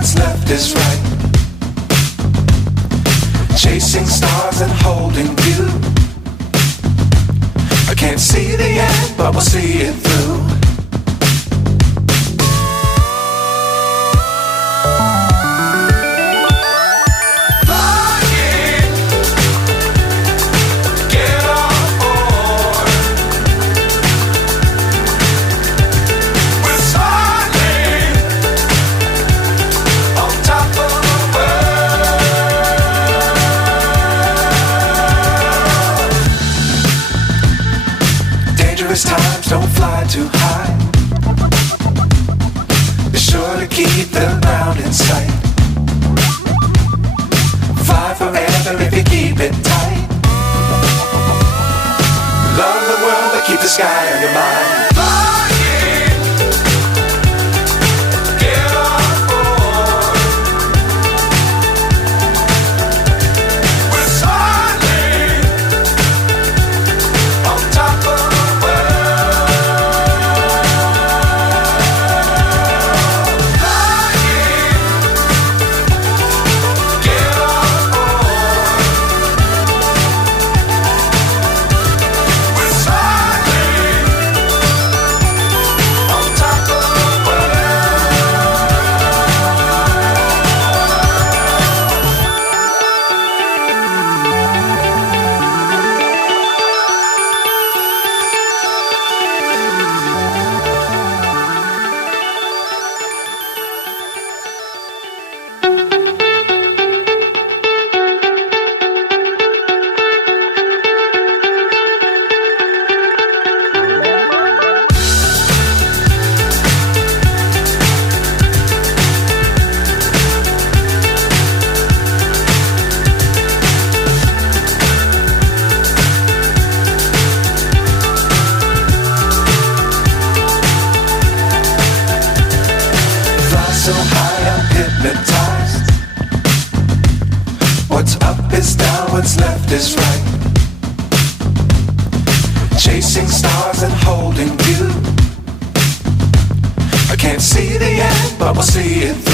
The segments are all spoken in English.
what's left is right. Chasing stars and holding you. I can't see the end, but we'll see it through. Times don't fly too high. Be sure to keep the ground in sight. Fly forever if you keep it tight. Love the world but keep the sky on your mind. So high I'm hypnotized. What's up is down, what's left is right. Chasing stars and holding you. I can't see the end, but we'll see it through.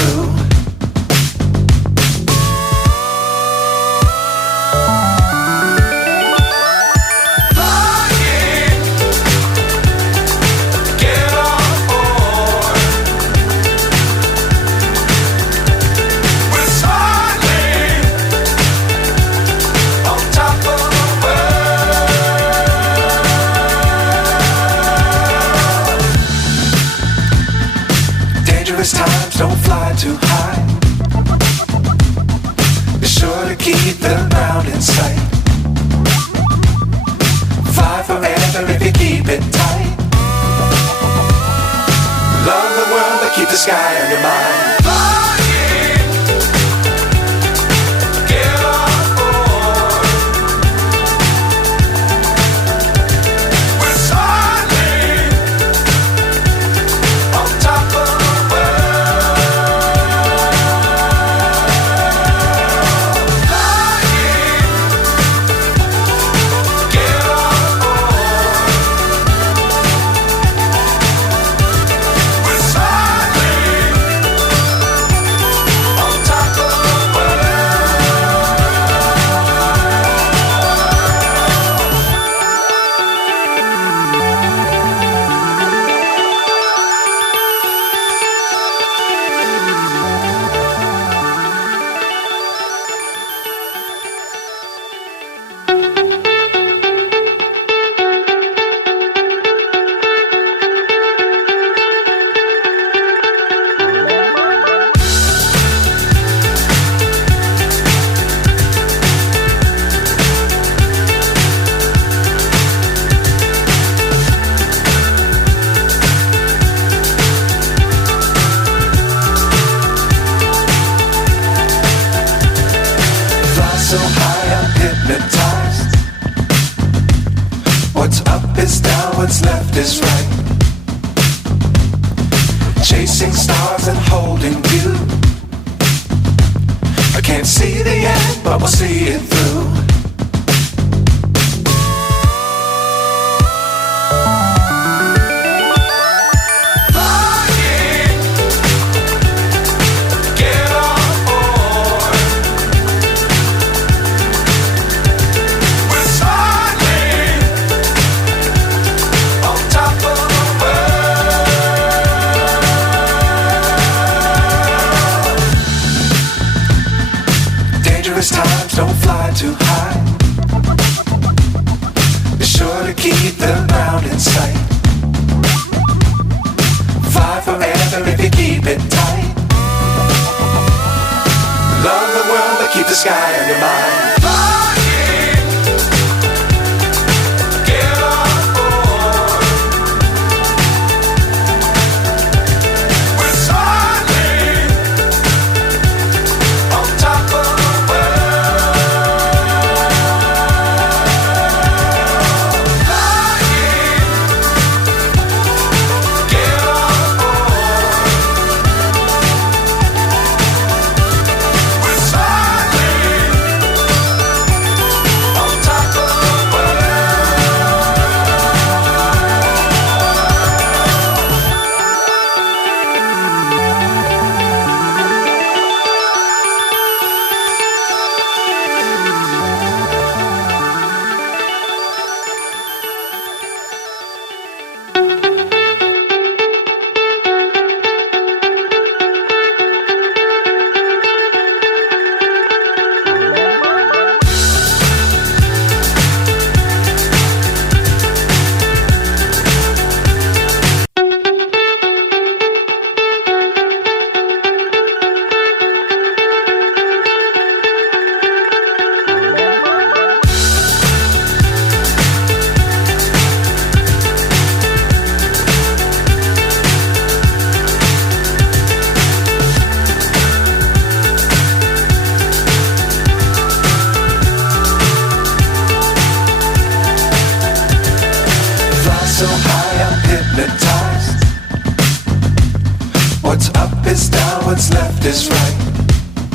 Times don't fly too high. Be sure to keep the ground in sight. Fly forever if you keep it tight. Love the world but keep the sky on your mind. So high I'm hypnotized. What's up is down, what's left is right. Chasing stars and holding you. I can't see the end, but we'll see it through. Flying, get too high. Be sure to keep the ground in sight. Fly forever if you keep it tight. Love the world but keep the sky on your mind. So high I'm hypnotized. What's up is down, what's left is right.